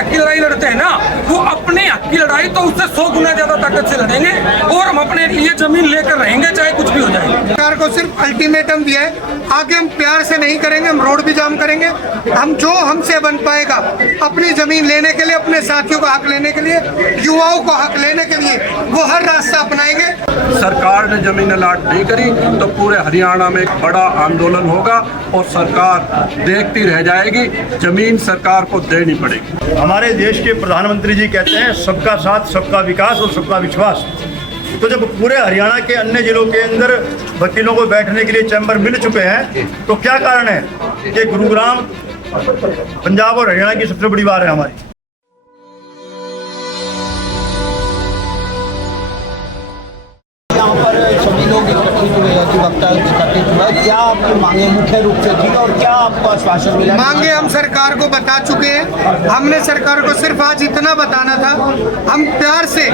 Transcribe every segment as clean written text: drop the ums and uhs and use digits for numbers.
हक की लड़ाई लड़ते हैं ना, वो अपने हक की लड़ाई तो उससे 100 गुना ज्यादा ताकत से लड़ेंगे और हम अपने लिए जमीन लेकर रहेंगे चाहे कुछ भी हो जाए। सरकार को सिर्फ अल्टीमेटम दिया है, आगे हम प्यार से नहीं करेंगे, हम रोड भी जाम करेंगे, हम जो हमसे बन पाएगा अपनी जमीन लेने के लिए, अपने साथियों का हक लेने के लिए, युवाओं को हक लेने के लिए वो हर रास्ता अपनाएंगे। सरकार ने जमीन अलाट नहीं करी तो पूरे हरियाणा में एक बड़ा आंदोलन होगा और सरकार देखती रह जाएगी, जमीन सरकार को देनी पड़ेगी। हमारे देश के प्रधानमंत्री जी कहते हैं सबका साथ, सबका विकास और सबका विश्वास। तो जब पूरे हरियाणा के अन्य जिलों के अंदर वकीलों को बैठने के लिए चैम्बर मिल चुके हैं तो क्या कारण है कि गुरुग्राम पंजाब और हरियाणा की सबसे बड़ी बात है हमारी। यहाँ पर सभी लोग एकत्रित हुए, अधिवक्ता एकत्रित हुए, क्या आपकी मांगे मुख्य रूप से थी और क्या आपको आश्वासन मिला? मांगे हम सरकार को बता चुके हैं, हमने सरकार को सिर्फ आज इतना बताना था, हम प्यार से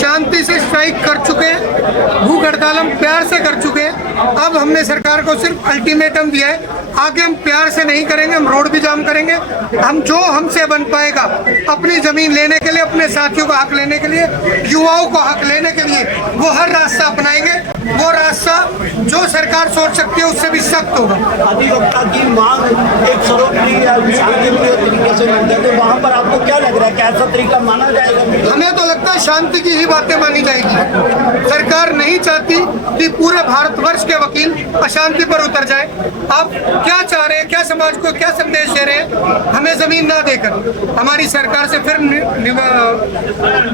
शांति से स्ट्राइक कर चुके हैं, भूख हड़ताल हम प्यार से कर चुके हैं। अब हमने सरकार को सिर्फ अल्टीमेटम दिया है, आगे हम प्यार से नहीं करेंगे, हम रोड भी जाम करेंगे, हम जो हमसे बन पाएगा अपनी जमीन लेने के लिए, अपने साथियों का हक लेने के लिए, युवाओं को हक लेने के लिए वो हर रास्ता अपनाएंगे। वो रास्ता जो सरकार सोच सकती है उससे भी सख्त होगा। अधिवक्ता की मांग एक सर्वोपरि या शांतिप्रिय तरीके से मिलते हैं, तो वहाँ पर आपको क्या लग रहा है कि ऐसा तरीका माना जाएगा? हमें तो लगता है शांति की ही बातें मानी जाएगी। सरकार नहीं चाहती कि पूरे भारतवर्ष के वकील अशांति पर उतर जाए। आप क्या चाह रहे हैं, क्या समाज को क्या संदेश दे रहे हैं? हमें जमीन ना देकर हमारी सरकार से फिर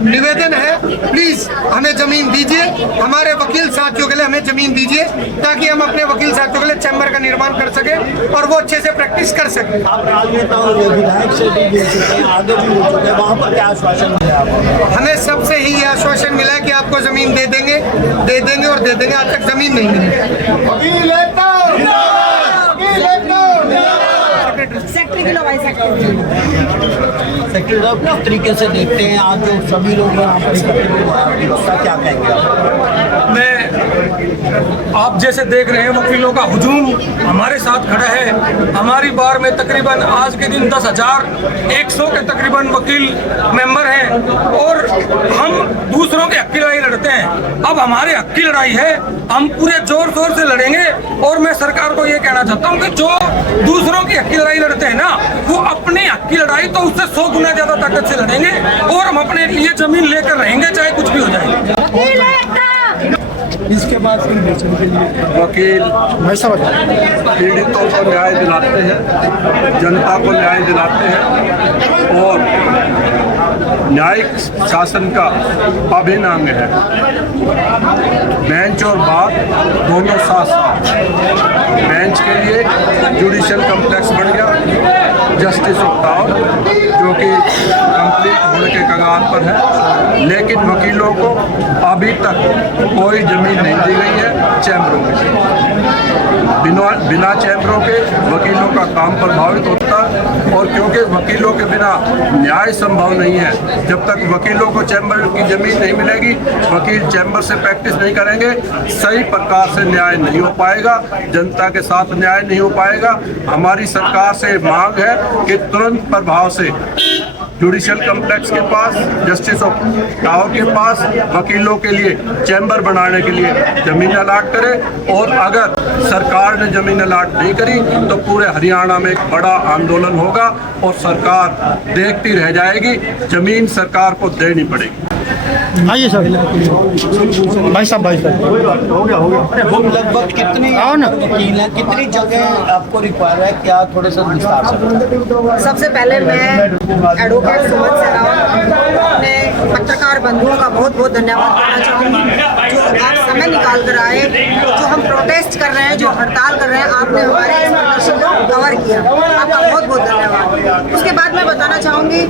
निवेदन है, प्लीज हमें जमीन दीजिए, हमारे वकील साथियों के लिए हमें जमीन दीजिए ताकि हम अपने वकील साथियों के लिए चैम्बर का निर्माण कर सके और वो अच्छे से प्रैक्टिस कर सके। आप राजनेता और विधायक से भी मिल चुके हैं, आगे भी मिल चुके हैं, वहाँ पर क्या आश्वासन मिला आपको? हमें सबसे ही ये आश्वासन मिला है कि आपको जमीन दे देंगे और दे देंगे। आज तक जमीन नहीं मिली। सेक्रेटरी साहब किस तरीके से देखते हैं आज जो सभी लोग यहाँ पर इकट्ठे हुए हैं, उसका क्या कहेंगे आप? मैं आप जैसे देख रहे हैं वकीलों का हुजूम हमारे साथ खड़ा है। हमारी बार में तकरीबन आज के दिन 10,100 के तकरीबन वकील मेंबर हैं और हम दूसरों के हक की लड़ाई लड़ते हैं। अब हमारे हक की लड़ाई है, हम पूरे जोर शोर से लड़ेंगे और मैं सरकार को ये कहना चाहता हूँ कि जो दूसरों की हक की लड़ाई लड़ते हैं ना, वो अपने हक की लड़ाई तो उससे 100 गुना ज्यादा ताकत से लड़ेंगे और हम अपने लिए जमीन लेकर रहेंगे चाहे कुछ भी हो जाए। इसके बाद वकील पीड़ितों को न्याय दिलाते हैं, जनता को न्याय दिलाते हैं और न्यायिक शासन का अभिन्न अंग है। बेंच और बार दोनों साथ साथ। बेंच के लिए जुडिशियल कम्प्लेक्स बन गया, जस्टिस ऑफ टाउन, जो कि कंप्लीट होने के कगार पर है, लेकिन वकीलों को अभी तक कोई जमीन नहीं दी गई है चैम्बरों में। बिना चैम्बरों के वकीलों का काम प्रभावित होता है और क्योंकि वकीलों के बिना न्याय संभव नहीं है, जब तक वकीलों को चैम्बर की जमीन नहीं मिलेगी, वकील चैम्बर से प्रैक्टिस नहीं करेंगे, सही प्रकार से न्याय नहीं हो पाएगा, जनता के साथ न्याय नहीं हो पाएगा। हमारी सरकार से मांग है कि तुरंत प्रभाव से जुडिशियल कम्प्लेक्स के पास, जस्टिस ऑफ टावर के पास वकीलों के लिए चैम्बर बनाने के लिए जमीन अलाट करे और अगर सरकार ने जमीन अलाट नहीं करी तो पूरे हरियाणा में एक बड़ा आंदोलन होगा और सरकार देखती रह जाएगी, जमीन सरकार को देनी पड़ेगी। आइए सर, भाई साहब हो गया। लगभग कितनी वकील हैं, कितनी जगह आपको रिक्वायर है, क्या थोड़े से विस्तार से? सबसे पहले मैं एडवोकेट सुमन सेरावत अपने पत्रकार बंधुओं का बहुत बहुत धन्यवाद करना चाहूँगी जो आप समय निकाल कर आए, जो हम प्रोटेस्ट कर रहे हैं, जो हड़ताल कर रहे हैं, आपने हमारे इस प्रदर्शन को कवर किया, आपका बहुत बहुत धन्यवाद। उसके बाद मैं बताना चाहूँगी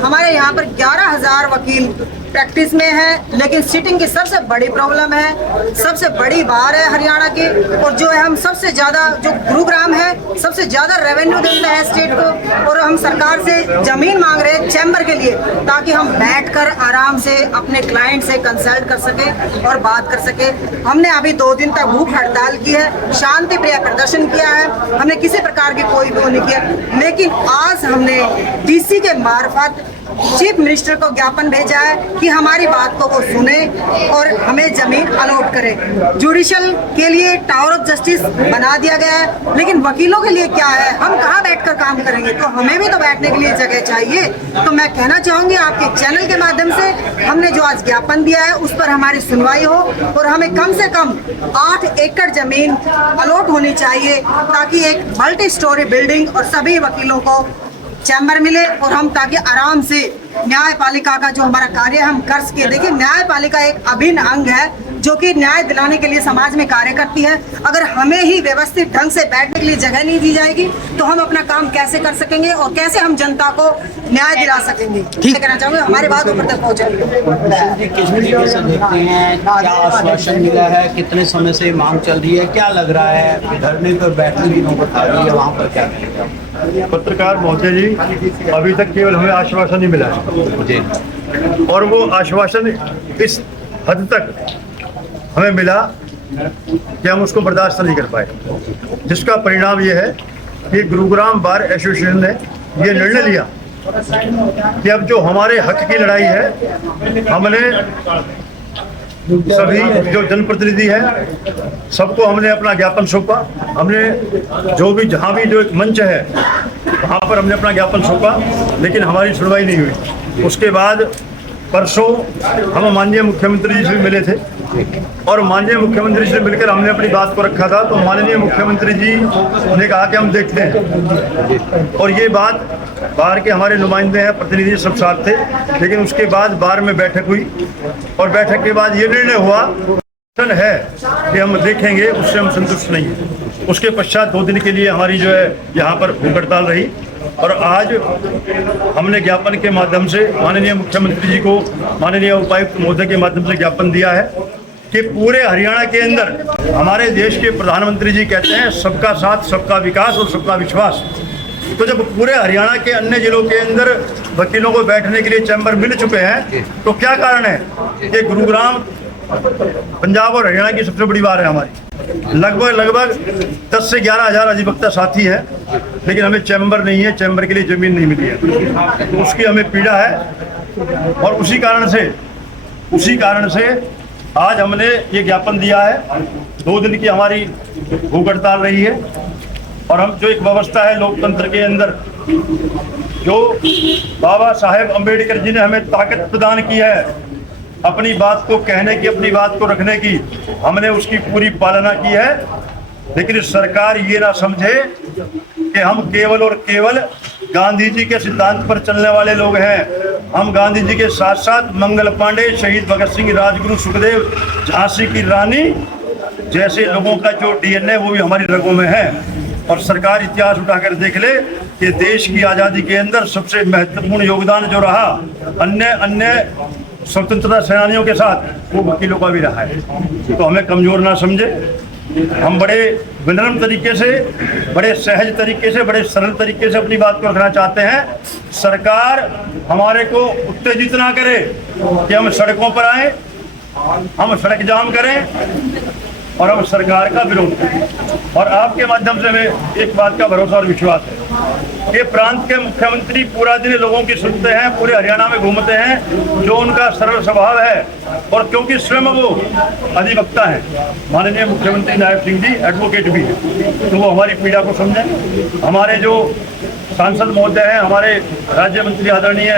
हमारे यहाँ पर 11,000 वकील प्रैक्टिस में है, लेकिन सिटिंग की सबसे बड़ी प्रॉब्लम है, सबसे बड़ी बार है हरियाणा की, और जो है हम सबसे ज़्यादा जो गुरुग्राम है सबसे ज़्यादा रेवेन्यू देता है स्टेट को, और हम सरकार से ज़मीन मांग रहे हैं चैम्बर के लिए ताकि हम बैठकर आराम से अपने क्लाइंट से कंसल्ट कर सके और बात कर सके। हमने अभी 2 दिन तक भूख हड़ताल की है, शांति प्रिय प्रदर्शन किया है, हमने किसी प्रकार की कोई वो नहीं किया, लेकिन आज हमने डीसी के मार्फत चीफ मिनिस्टर को ज्ञापन भेजा है कि हमारी बात को वो सुने और हमें जमीन अलॉट करे। जुडिशल के लिए टावर ऑफ जस्टिस बना दिया गया है, लेकिन वकीलों के लिए क्या है? हम कहाँ बैठकर काम करेंगे? तो हमें भी तो बैठने के लिए जगह चाहिए। तो मैं कहना चाहूंगी आपके चैनल के माध्यम से, हमने जो आज ज्ञापन दिया है उस पर हमारी सुनवाई हो और हमें कम से कम 8 एकड़ जमीन अलॉट होनी चाहिए, ताकि एक मल्टी स्टोरी बिल्डिंग और सभी वकीलों को चैम्बर मिले और हम ताकि आराम से न्यायपालिका का जो हमारा कार्य हम कर सके। देखिए, न्यायपालिका एक अभिन्न अंग है जो कि न्याय दिलाने के लिए समाज में कार्य करती है। अगर हमें ही व्यवस्थित ढंग से बैठने के लिए जगह नहीं दी जाएगी तो हम अपना काम कैसे कर सकेंगे और कैसे हम जनता को न्याय दिला सकेंगे? ठीक कहना चाहूँगी, हमारी बात ऊपर तक पहुँचेगी। किस तरीके से देखते हैं, क्या आश्वासन मिला है, कितने समय से मांग चल रही है, क्या लग रहा है धरने पर बैठने की नौबत आ रही है, वहाँ पर क्या करेगा? पत्रकार महोदय जी, अभी तक केवल हमें आश्वासन ही मिला है जी, और वो आश्वासन इस हद तक हमें मिला कि हम उसको बर्दाश्त नहीं कर पाए, जिसका परिणाम ये है कि गुरुग्राम बार एसोसिएशन ने ये निर्णय लिया कि अब जो हमारे हक की लड़ाई है, हमने सभी जो जनप्रतिनिधि हैं सबको हमने अपना ज्ञापन सौंपा। हमने जो भी जहाँ भी जो एक मंच है वहाँ पर हमने अपना ज्ञापन सौंपा, लेकिन हमारी सुनवाई नहीं हुई। उसके बाद परसों हम माननीय मुख्यमंत्री जी से मिले थे और माननीय मुख्यमंत्री से मिलकर हमने अपनी बात को रखा था, तो माननीय मुख्यमंत्री जी ने कहा कि हम देखते हैं, और ये बात बाहर के हमारे नुमाइंदे हैं, प्रतिनिधि सब साथ थे। लेकिन उसके बाद बाहर में बैठक हुई और बैठक के बाद ये निर्णय हुआ है कि हम देखेंगे, उससे हम संतुष्ट नहीं हैं। उसके पश्चात 2 दिन के लिए हमारी जो है यहाँ पर भूख हड़ताल रही, और आज हमने ज्ञापन के माध्यम से माननीय मुख्यमंत्री जी को, माननीय उपायुक्त महोदय के माध्यम से ज्ञापन दिया है कि पूरे हरियाणा के अंदर हमारे देश के प्रधानमंत्री जी कहते हैं सबका साथ, सबका विकास और सबका विश्वास। तो जब पूरे हरियाणा के अन्य जिलों के अंदर वकीलों को बैठने के लिए चैम्बर मिल चुके हैं, तो क्या कारण है कि गुरुग्राम पंजाब और हरियाणा की सबसे बड़ी बार है हमारी। लगभग 10 से 11 हज़ार अधिवक्ता साथी हैं, लेकिन हमें चैम्बर नहीं है, चैम्बर के लिए जमीन नहीं मिली है, तो उसकी हमें पीड़ा है। और उसी कारण से आज हमने ये ज्ञापन दिया है। 2 दिन की हमारी भूख हड़ताल रही है, और हम जो एक व्यवस्था है लोकतंत्र के अंदर, जो बाबा साहेब अम्बेडकर जी ने हमें ताकत प्रदान की है अपनी बात को कहने की, अपनी बात को रखने की, हमने उसकी पूरी पालना की है। लेकिन सरकार ये ना समझे कि हम केवल और केवल गांधी जी के सिद्धांत पर चलने वाले लोग हैं। हम गांधी जी के साथ साथ मंगल पांडे, शहीद भगत सिंह, राजगुरु सुखदेव, झांसी की रानी जैसे लोगों का जो DNA वो भी हमारी रगों में है। और सरकार इतिहास उठाकर देख ले कि देश की आज़ादी के अंदर सबसे महत्वपूर्ण योगदान जो रहा अन्य स्वतंत्रता सेनानियों के साथ, वो वकीलों का भी रहा है। तो हमें कमज़ोर ना समझे, हम बड़े विनम्र तरीके से, बड़े सहज तरीके से, बड़े सरल तरीके से अपनी बात को रखना चाहते हैं। सरकार हमारे को उत्तेजित ना करे कि हम सड़कों पर आए, हम सड़क जाम करें और हम सरकार का विरोध करें। और आपके माध्यम से हमें एक बात का भरोसा और विश्वास है कि प्रांत के मुख्यमंत्री पूरा दिन लोगों की सुनते हैं, पूरे हरियाणा में घूमते हैं, जो उनका सरल स्वभाव है, और क्योंकि स्वयं वो अधिवक्ता हैं, माननीय मुख्यमंत्री नायब सिंह जी एडवोकेट भी हैं, तो वो हमारी पीड़ा को समझें। हमारे जो सांसद महोदय हैं, हमारे राज्य मंत्री आदरणीय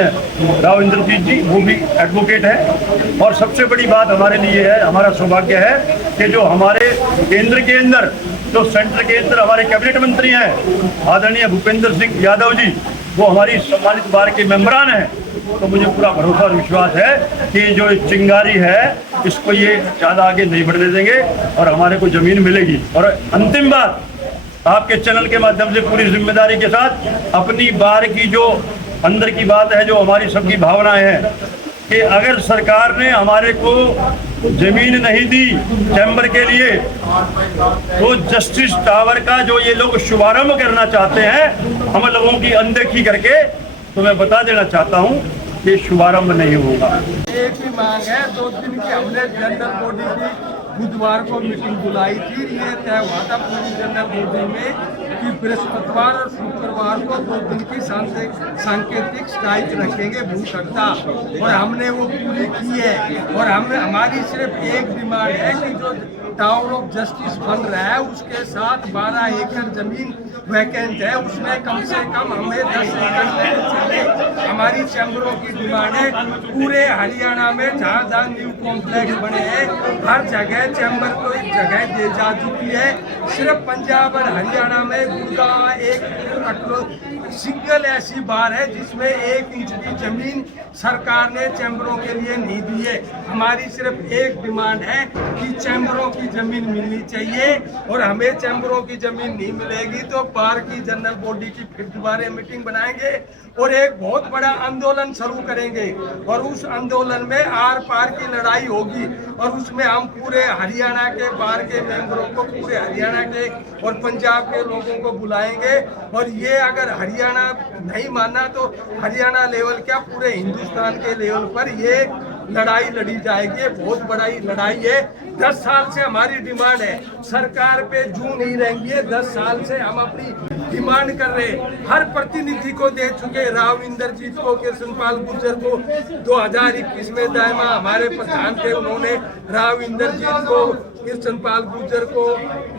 राव इंद्रजीत जी, वो भी एडवोकेट हैं। और सबसे बड़ी बात हमारे लिए है, हमारा सौभाग्य है कि जो हमारे केंद्र के अंदर, जो सेंटर के अंदर हमारे कैबिनेट मंत्री हैं आदरणीय भूपेंद्र सिंह यादव जी, वो हमारी सम्मानित बार के मेंबरान हैं। तो मुझे पूरा भरोसा और विश्वास है कि जो चिंगारी है इसको ये ज़्यादा आगे नहीं बढ़ने देंगे और हमारे को ज़मीन मिलेगी। और अंतिम बात, आपके चैनल के माध्यम से पूरी जिम्मेदारी के साथ अपनी बार की जो अंदर की बात है, जो हमारी सबकी भावनाएं हैं, कि अगर सरकार ने हमारे को जमीन नहीं दी चैम्बर के लिए, तो जस्टिस टावर का जो ये लोग शुभारंभ करना चाहते हैं हम लोगों की अनदेखी करके, तो मैं बता देना चाहता हूँ कि शुभारंभ नहीं होगा। एक ही मांग है, 2 दिन की हमने जनरल बॉडी की बुधवार को मीटिंग बुलाई थी। ये तय हुआ था पूरी जनरल बॉडी में कि कि बृहस्पतिवार और शुक्रवार को 2 दिन की सांकेतिक स्ट्राइक रखेंगे, भूख हड़ताल, और हमने वो पूरी की है। और हमारी सिर्फ एक डिमांड है कि जो टावर ऑफ जस्टिस बन रहा है उसके साथ 12 एकड़ जमीन वैकेंट है, उसमें कम से कम हमें 10 एकड़ लेने चाहिए। हमारी चैम्बरों की डिमांड है पूरे हरियाणा में जहाँ जहाँ न्यू कॉम्प्लेक्स बने हैं हर जगह चैम्बर को एक जगह दे जा चुकी है। सिर्फ पंजाब और हरियाणा में गुड़गांव एक सिंगल ऐसी बार है जिसमें 1 इंच की जमीन सरकार ने चैम्बरों के लिए नहीं दी है। हमारी सिर्फ एक डिमांड है कि चैम्बरों की जमीन मिलनी चाहिए, और हमें चैम्बरों की जमीन नहीं मिलेगी तो बार की जनरल बॉडी की फिर दोबारा मीटिंग बनाएंगे और एक बहुत बड़ा आंदोलन शुरू करेंगे, और उस आंदोलन में आर पार की लड़ाई होगी, और उसमें हम पूरे हरियाणा के बार के मेंबरों को, पूरे हरियाणा के और पंजाब के लोगों को बुलाएंगे। और ये अगर हरियाणा नहीं माना तो हरियाणा लेवल क्या पूरे हिंदुस्तान के लेवल पर ये लड़ाई लड़ी जाएगी। बहुत बड़ा लड़ाई है। 10 साल से हमारी डिमांड है, सरकार पे जू नहीं रहेंगी। 10 साल से हम अपनी डिमांड कर रहे हैं, हर प्रतिनिधि को दे चुके, राव इंद्रजीत को, कृष्णपाल गुर्जर को 2021 में दायमा हमारे प्रधान थे, उन्होंने राव इंद्रजीत को, कृष्णपाल गुर्जर को,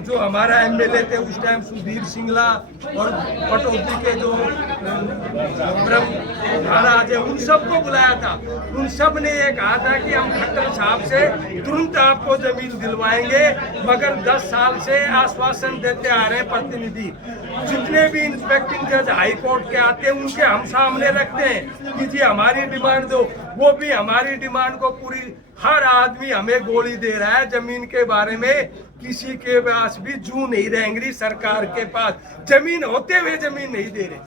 जो हमारा एमएलए थे उस टाइम सुधीर सिंगला, और पटौदी के जो ब्रह्म महाराज है उन सबको बुलाया था। उन सब ने ये कहा था कि हम खट्टर साहब से तुरंत आपको जमीन दिलवाएंगे, मगर 10 साल से आश्वासन देते आ रहे प्रतिनिधि। जितने भी इंस्पेक्टिंग जज हाई कोर्ट के आते हैं उनके हम सामने रखते हैं कि जी हमारी डिमांड दो, वो भी हमारी डिमांड को पूरी, हर आदमी हमें गोली दे रहा है। जमीन के बारे में किसी के पास भी जू नहीं रहेंगी, सरकार के पास जमीन होते हुए जमीन नहीं दे रहे।